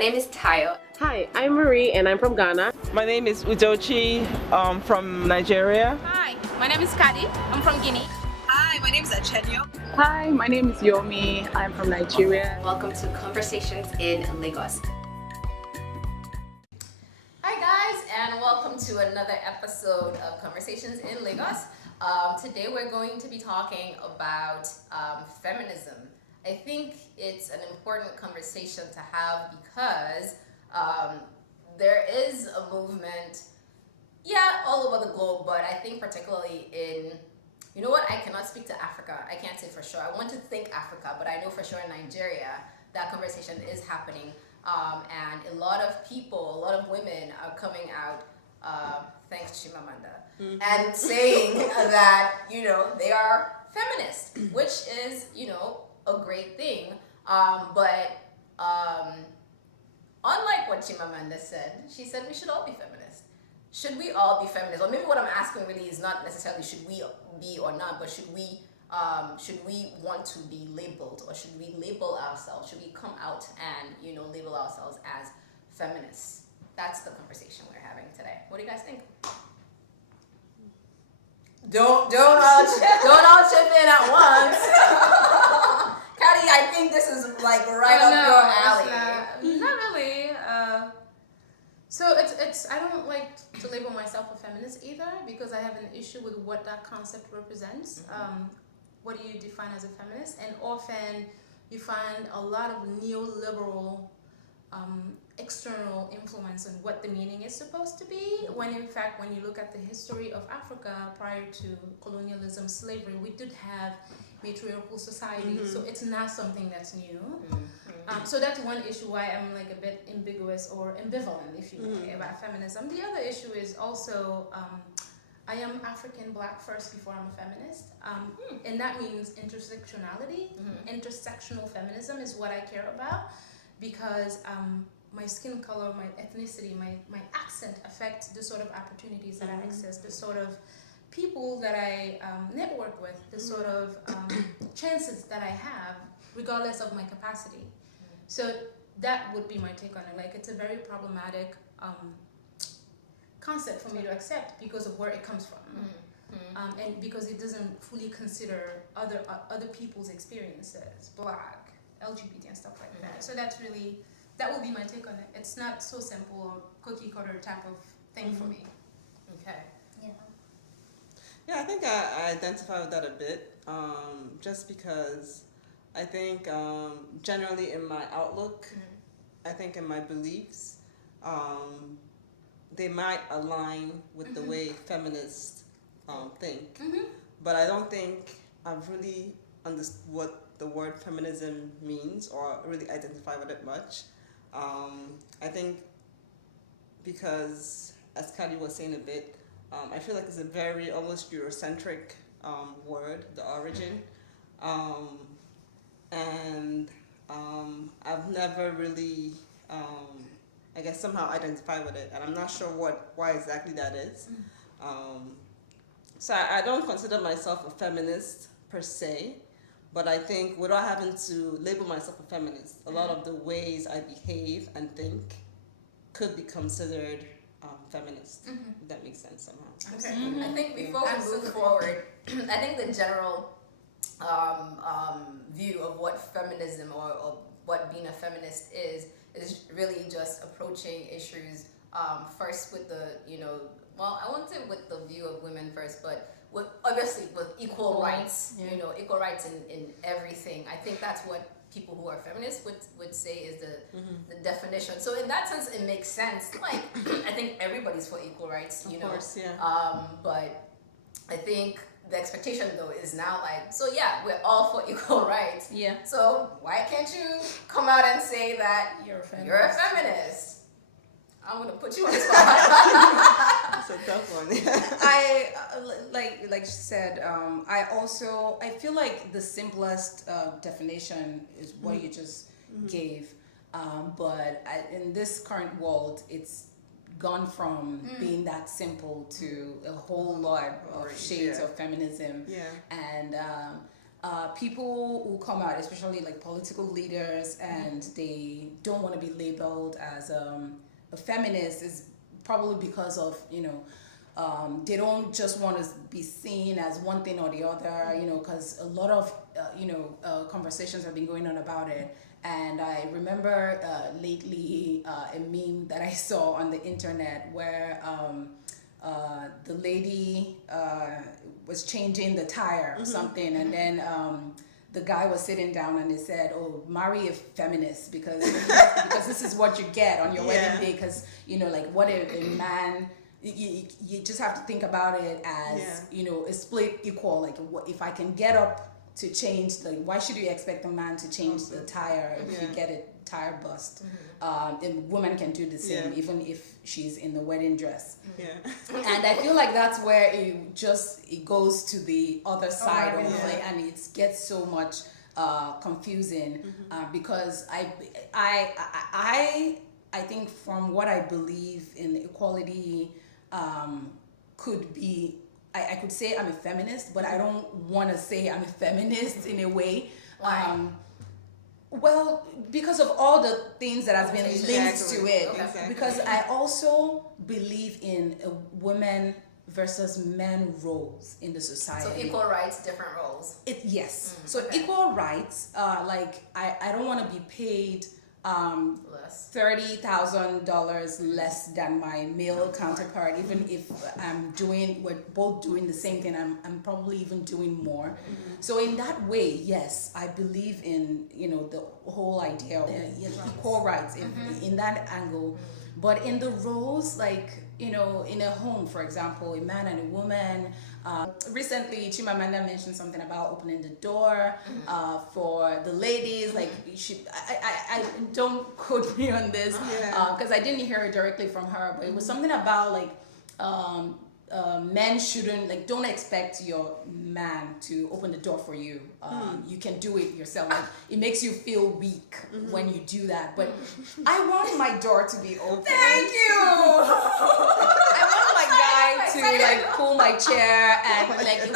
name is Tayo. Hi, I'm Marie and I'm from Ghana. My name is Udochi from Nigeria. Hi, my name is Candid. I'm from Guinea. Hi, my name is Achenyo. Hi, my name is Yomi. I'm from Nigeria. Welcome to Conversations in Lagos. Hi guys, and welcome to another episode of Conversations in Lagos. Today we're going to be talking about feminism. I think it's an important conversation to have because there is a movement, all over the globe, but I think particularly in, you know what, I cannot speak to Africa. I can't say for sure. I want to think Africa, but I know for sure in Nigeria that conversation is happening. And a lot of people, a lot of women are coming out, thanks Chimamanda, and saying that, they are feminist, which is, a great thing. But unlike what Chimamanda said, she said we should all be feminist. Should we all be feminist? Or maybe what I'm asking really is not necessarily should we be or not, but should we want to be labeled, or should we label ourselves? Should we come out and label ourselves as feminists? That's the conversation we're having today. What do you guys think? Don't all chip in at once. Caddy, I think this is like right up your alley. Not really. So it's I don't like to label myself a feminist either because I have an issue with what that concept represents. What do you define as a feminist? And often you find a lot of neoliberal external influence on what the meaning is supposed to be, when in fact when you look at the history of Africa prior to colonialism, slavery, we did have matriarchal society, so it's not something that's new. So that's one issue why I'm like a bit ambiguous or ambivalent, if you will, about feminism. The other issue is also I am African Black first before I'm a feminist, and that means intersectionality. Intersectional feminism is what I care about because my skin color, my ethnicity, my accent affects the sort of opportunities that I access, the sort of people that I network with, the sort of chances that I have, regardless of my capacity. So that would be my take on it. Like, it's a very problematic concept for me to accept because of where it comes from, and because it doesn't fully consider other people's experiences, Black, LGBT, and stuff like that. So that would be my take on it. It's not so simple or cookie cutter type of thing for me. Okay. Yeah, I think I identify with that a bit, just because I think generally in my outlook, I think in my beliefs, they might align with the way feminists think, but I don't think I've really understood what the word feminism means or really identify with it much. I think because, as Kadi was saying a bit, I feel like it's a very almost Eurocentric word, the origin, and I've never really, I guess, somehow identified with it, and I'm not sure why exactly that is. So I don't consider myself a feminist per se, but I think without having to label myself a feminist, a lot of the ways I behave and think could be considered feminist. If that makes sense somehow. Okay. I think before we move forward, I think the general view of what feminism or what being a feminist is really just approaching issues first with the, I won't say with the view of women first, but obviously with equal rights, equal rights in everything. I think that's what people who are feminists would say is the definition. So in that sense, it makes sense. Like, I think everybody's for equal rights, Of course, yeah. But I think the expectation though is now like, so yeah, we're all for equal rights. Yeah. So why can't you come out and say that You're a feminist. you're a feminist? I'm gonna put you on the spot. It's a tough one. I like she said. I feel like the simplest definition is what you just gave. But in this current world, it's gone from being that simple to a whole lot of shades of feminism. Yeah. And people who come out, especially like political leaders, and they don't want to be labeled as a feminist, is probably because of, they don't just want to be seen as one thing or the other, because a lot of, conversations have been going on about it. And I remember lately a meme that I saw on the internet where the lady was changing the tire or something, and then the guy was sitting down and he said, "Oh, marry a feminist because this is what you get on your wedding day." Because like what a man. You just have to think about it as a split equal. Like if I can get up to change why should you expect a man to change the tire if you get a tire bust? And women can do the same even if she's in the wedding dress. And I feel like that's where it goes to the other side of it, and it gets so much confusing because I think from what I believe in equality could be, I could say I'm a feminist, but I don't want to say I'm a feminist in a way. Why? Well, because of all the things that has been linked to it. Exactly. Because I also believe in a women versus men roles in the society. So equal rights, different roles. Yes. So okay. equal rights, like I don't want to be paid Less. $30,000 less than my male counterpart, even if we're both doing the same thing. I'm probably even doing more. So in that way, yes, I believe in the whole idea of equal rights in that angle. But in the roles, like in a home, for example, a man and a woman. Recently, Chimamanda mentioned something about opening the door for the ladies. Like I don't quote me on this because I didn't hear it directly from her, but it was something about like men shouldn't don't expect your man to open the door for you. You can do it yourself. Like it makes you feel weak when you do that. But I want my door to be open. Thank you. I want my guy to pull my chair and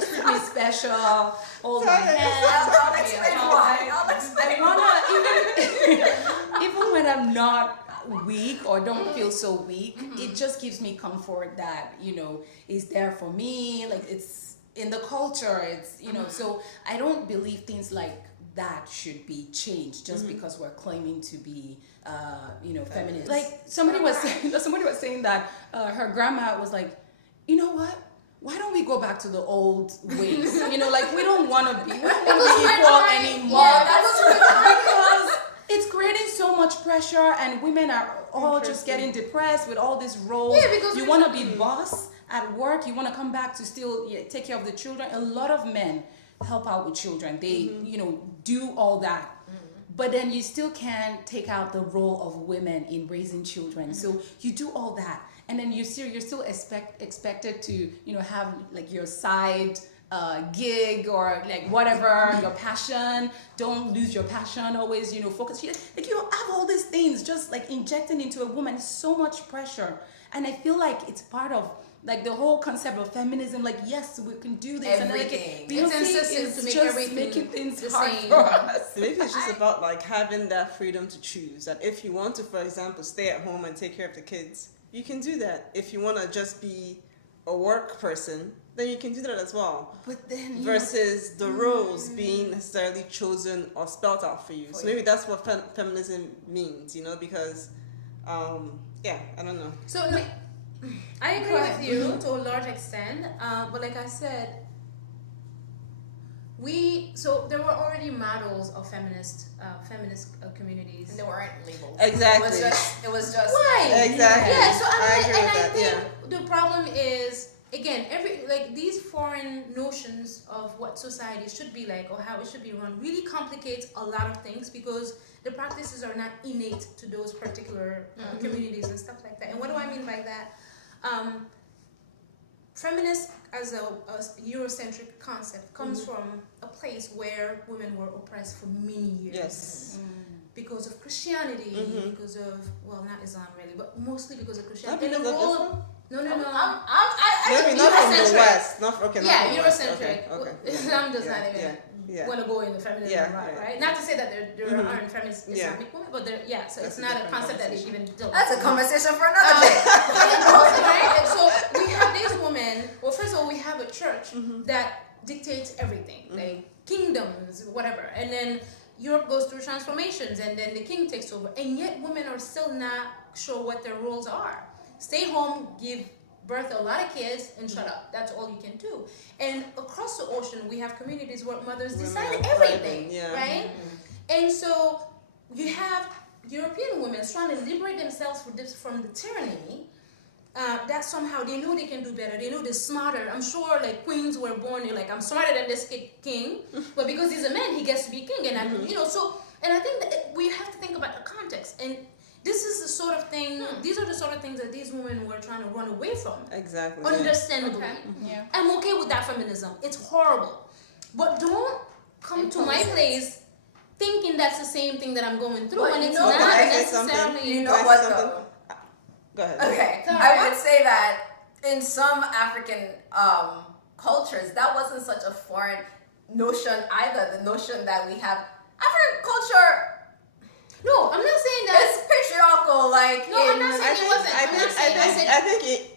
treat me special, hold my hand. I'll explain why. I wanna even when I'm not weak or don't feel so weak, it just gives me comfort that is there for me. Like it's in the culture. It's so I don't believe things like that should be changed just because we're claiming to be feminist. Like somebody was saying that her grandma was like, you know what? Why don't we go back to the old ways? We don't want to be equal anymore. Because it's creating so much pressure, and women are all just getting depressed with all these roles. Yeah, because you want to be boss at work. You want to come back to still take care of the children. A lot of men help out with children. They do all that. But then you still can't take out the role of women in raising children. So you do all that, and then you're still expected to have your side gig or whatever your passion. Don't lose your passion. Always focus. You have all these things just injecting into a woman. So much pressure, and I feel like it's part of the whole concept of feminism. Yes, we can do this. Everything. And It's insistent to make just everything making things the hard same. for us. Maybe it's just about having that freedom to choose. That if you want to, for example, stay at home and take care of the kids, you can do that. If you want to just be a work person, then you can do that as well. But then versus the roles being necessarily chosen or spelled out for you. So maybe that's what feminism means, because I don't know. So I agree with you to a large extent, but like I said, there were already models of feminist communities. And they weren't labeled. Exactly. It was just Right. Exactly. Yeah. So I think the problem is again these foreign notions of what society should be like or how it should be run really complicates a lot of things because the practices are not innate to those particular communities and stuff like that. And what do I mean by that? Feminist as a Eurocentric concept comes from a place where women were oppressed for many years. Yes. Because of Christianity, because of, not Islam really, but mostly because of Christianity. Not because of Islam? No. Maybe not from the West. Not from the West. Eurocentric. Okay. Islam does not even Yeah. want to go in the feminism Yeah, route, yeah. right? Not to say that there aren't feminist Yeah. Islamic women, but there, so That's it's a not a different concept that they conversation. even deal with. That's a conversation for another day. Right? And so we have these women. Well, first of all, we have a church that dictates everything, like kingdoms, whatever, and then Europe goes through transformations, and then the king takes over, and yet women are still not sure what their roles are. Stay home, give birth a lot of kids, and shut up. That's all you can do. And across the ocean, we have communities where mothers decide are everything, thriving, yeah. right? And so you have European women trying to liberate themselves from the tyranny. That somehow they know they can do better. They know they're smarter. I'm sure like queens were born, they're like, I'm smarter than this king, but because he's a man, he gets to be king. And and I think that we have to think about the context. And this is the sort of thing. These are the sort of things that these women were trying to run away from. Exactly. Understandably, Yeah. I'm okay with that feminism. It's horrible, but don't come to my place thinking that's the same thing that I'm going through, But and you it's know, not can I say something? necessarily. You know Can I what say something? though? Go ahead. Okay, Sorry. I would say that in some African cultures, that wasn't such a foreign notion either. The notion that we have African culture No, I'm not saying that. is patriarchal. Like No, I'm in- not saying it wasn't. I'm not saying. I said I think it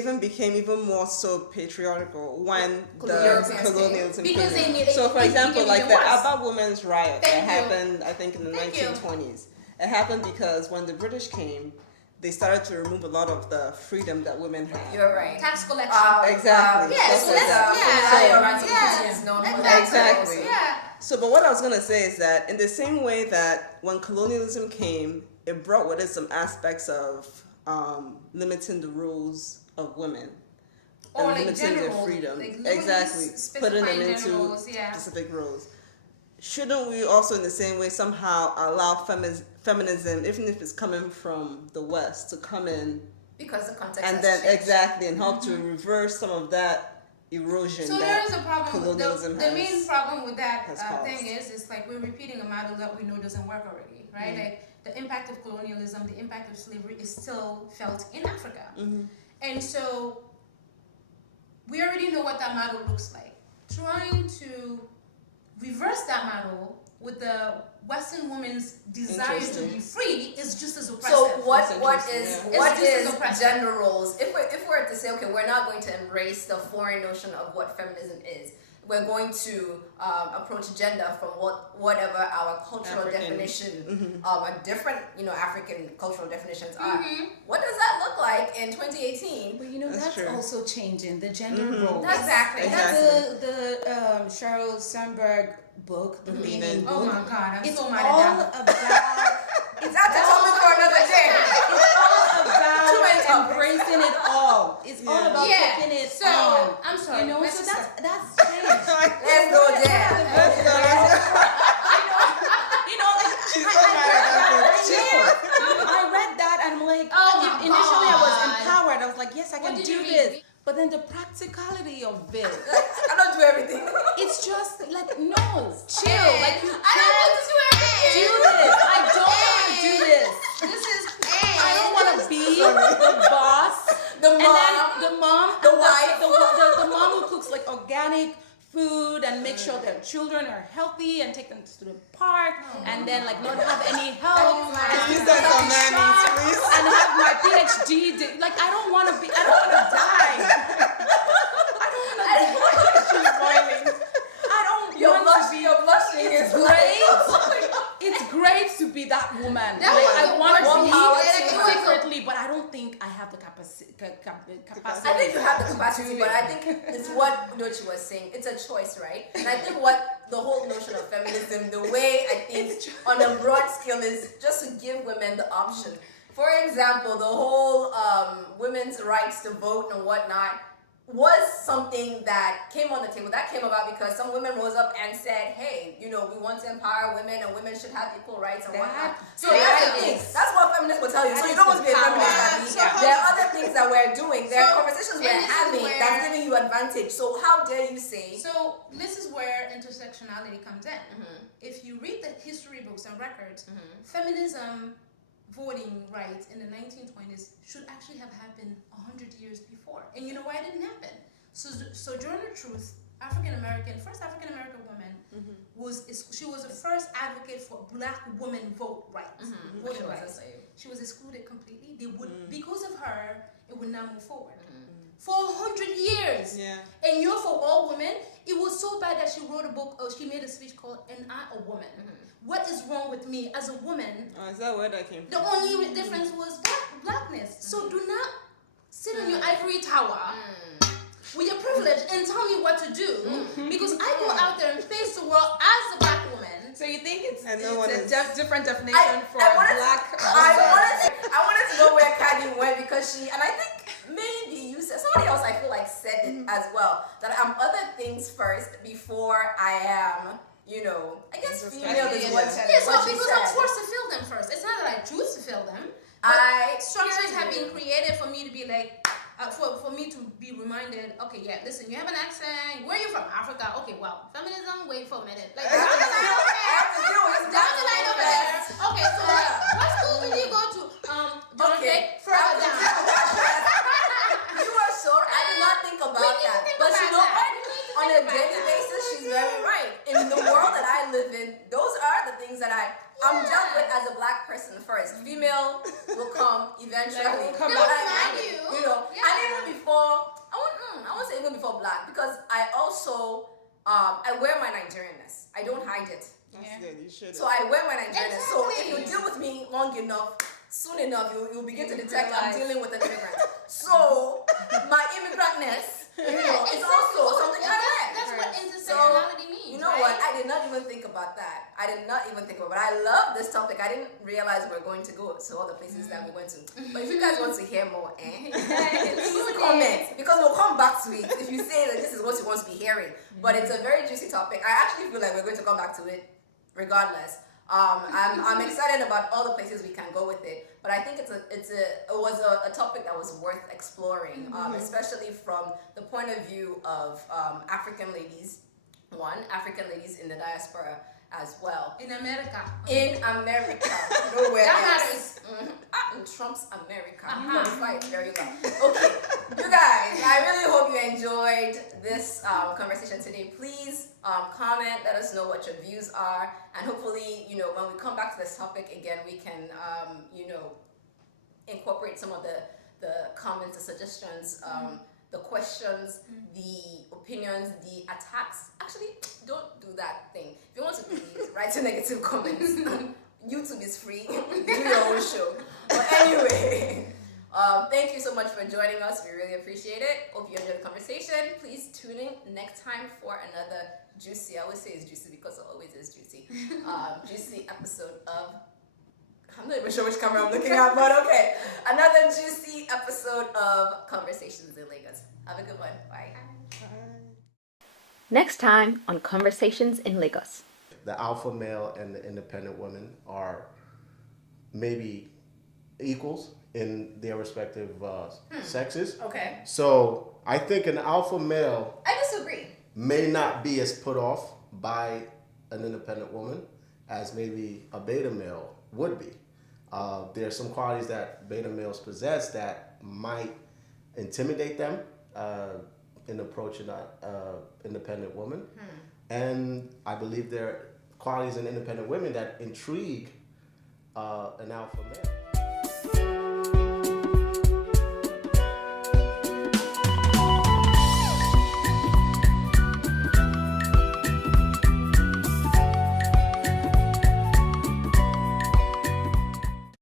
even became even more so patriarchal when the Europeans colonialism came. Because came they in. made- So, for it example, became like even the worse. Abba Women's Riot Thank that you. happened, I think, in the Thank you. 1920s. It happened because when the British came, they started to remove a lot of the freedom that women had. You're right. tax collection. Exactly. Yeah, That's so what that's that- yeah. is known for Exactly. that. Exactly. Yeah. So, but what I was gonna say is that in the same way that when colonialism came, it brought with it some aspects of limiting the rules of women Or and like limiting their general, freedom. like literally Exactly, putting them specifying into generals, yeah. specific roles. Shouldn't we also, in the same way, somehow allow feminism, even if it's coming from the West, to come in Because the context and has then changed. exactly and help to reverse some of that erosion So that there is a problem. colonialism The main problem with that has caused. thing is like we're repeating a model that we know doesn't work already, right? Like the impact of colonialism, the impact of slavery is still felt in Africa, and so we already know what that model looks like. Trying to reverse that model with the Western woman's desire to Interesting. be free is just as oppressive. So what interesting, is yeah. what It's just as is oppressive. gender roles? If we're to say, okay, we're not going to embrace the foreign notion of what feminism is. We're going to approach gender from whatever our cultural African. definition, different African cultural definitions are. What does that look like in 2018? But you know, That's that's true. also changing the gender roles. Exactly. That's the Sheryl Sandberg book, The Meaning. Meaning Oh book. my God, I'm It's so all mad at that. about That's a topic for another day. it's all Too many about topics. embracing it all. It's all about Yeah. taking it So on. I'm sorry. You know, my so sister. that's changed. Let's go there. You know, like She's so mad at that book. I read that and I'm like, Oh my initially I was God. empowered. I was like, yes, I What can did do you read? this. But then the practicality of it, I don't do everything. it's just like, no, chill. Like you I don't want to do everything. do this. I don't want to do this. This is I don't want to be the boss. The And then mom. the mom, The and wife. the mom who cooks like organic food and make sure their children are healthy and take them to the park and then like not have any help and Please don't come shop nannies, please. and have my PhD. Like I don't want to die. I don't want to die. She's boiling. I don't You're want to be. you're blushing. It's like- great. It's great to be that woman. That Like, was I the want worst to thing. be Like, secretly, but I don't think I have the capacity. I think you have the capacity, but I think it's what Dochi was saying. It's a choice, right? And I think what the whole notion of feminism, the way I think on a broad scale is just to give women the option. For example, the whole women's rights to vote and whatnot was something that came on the table. That came about because some women rose up and said, hey, we want to empower women and women should have equal rights and whatnot. So that's the thing. That's what feminists will tell you. So you don't want to be a feminist. There are other things that we're doing. There are conversations we're and this is having where- that's giving you advantage. So how dare you say... So this is where intersectionality comes in. If you read the history books and records, feminism voting rights in the 1920s should actually have happened 100 years before. And you know why it didn't happen? So Sojourner Truth first African American woman she was the first advocate for Black women voting rights. She was excluded completely. They would because of her, it would not move forward. For 100 years. Yeah. And for all women, it was so bad that she wrote a book, she made a speech called "And I, a Woman." What is wrong with me as a woman? Oh, is that where that came from? The only difference was blackness. So do not sit on your ivory tower with your privilege and tell me what to do, because I go out there and face the world as a Black woman. So you think it's And a no one is- different definition for Black? I wanted to know where Candid went because and I think maybe you said, somebody else I feel like said it as well, that I'm other things first before I am, I guess female is what Yes, what well, she because said. I'm forced to fill them first. It's not that I choose to fill them. Structures have been created for me to be like, for me to be reminded, okay, yeah, listen, you have an accent. Where are you from? Africa. Okay, well, feminism, wait for a minute. Like, I have to deal with down the line over there. Okay, so what school did you go to? John Jay, further down. You are so I did not think about that. But you know what? On a daily basis, she's very right. In the world that I live in, those are the things that I'm dealt with as a Black person first. Female will come eventually. And even before, I won't say even before Black, because I also I wear my Nigerianness. I don't hide it. That's good. You should. So I wear my Nigerianness. So if you deal with me long enough, soon enough, you'll begin to detect I'm dealing with an immigrant. So my immigrantness, is also something I wear. That's what intersectionality means. You know what? I did not even think about that. I love this topic. I didn't realize we were going to go to all the places that we went to. But if you guys want to hear more, please comment, because we'll come back to it if you say that this is what you want to be hearing. But it's a very juicy topic. I actually feel like we're going to come back to it regardless. I'm excited about all the places we can go with it, but I think it was a topic that was worth exploring, especially from the point of view of African ladies in the diaspora as well. In America. Nowhere That else. matters. In Trump's America. Qualified very well. Okay, you guys, I really hope you enjoyed this conversation today. Please comment, let us know what your views are, and hopefully, when we come back to this topic again, we can, incorporate some of the comments, the suggestions, the questions, the opinions, the attacks. Actually, don't do that thing. If you want to write your negative comments, YouTube is free. Do your own show. But anyway, thank you so much for joining us. We really appreciate it. Hope you enjoyed the conversation. Please tune in next time for another juicy, I always say it's juicy because it always is juicy, juicy episode of, I'm not even sure which camera I'm looking at, but okay. Another juicy episode of Conversations in Lagos. Have a good one. Bye. Next time on Conversations in Lagos. The alpha male and the independent woman are maybe equals in their respective sexes. Okay. So I think an alpha male I disagree. may not be as put off by an independent woman as maybe a beta male would be. There are some qualities that beta males possess that might intimidate them in approaching an independent woman. And I believe there are qualities in independent women that intrigue an alpha male.